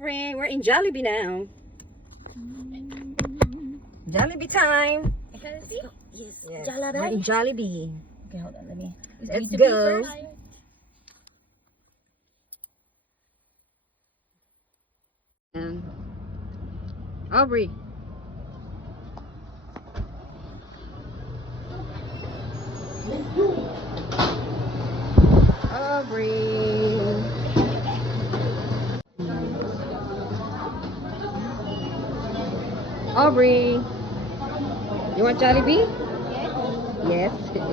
Aubrey, we're in Jollibee now. Jollibee time. Can I see? Yes. Jollibee? We're in Jollibee. Okay, hold on. Let me. Let's B2B go. first. And Aubrey. Aubrey. Aubrey. You want Jollibee? Yes. Got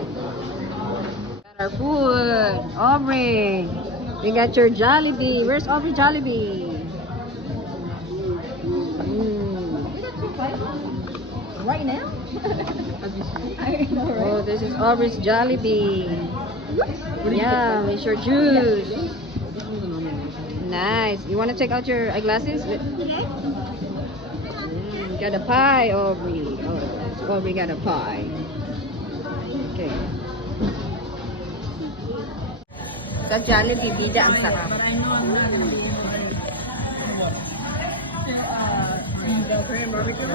our food. Aubrey. We got your Jollibee. Where's Aubrey Jollibee? Right now? I know, right? Oh, this is Aubrey's Jollibee. Yeah, it's your juice. Nice. You want to take out your eyeglasses? Got a pie, Aubrey. Oh, Aubrey got a pie. Okay. Sa Jollibee, bida ang sarap. The Korean barbecue?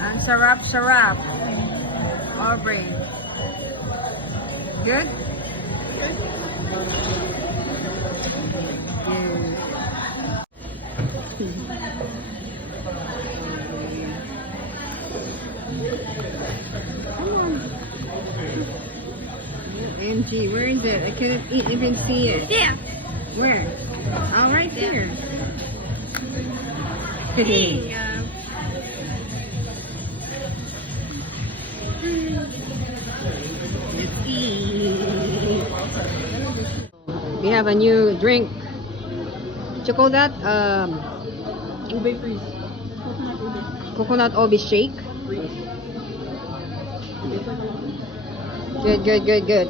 Ang sarap-sarap. Aubrey. Good? Come on. OMG, where is it? I couldn't even see it. Yeah. Where? Oh, right there. We have a new drink. What you call that? Ube freeze. Coconut Obi shake. Good, good, good, good.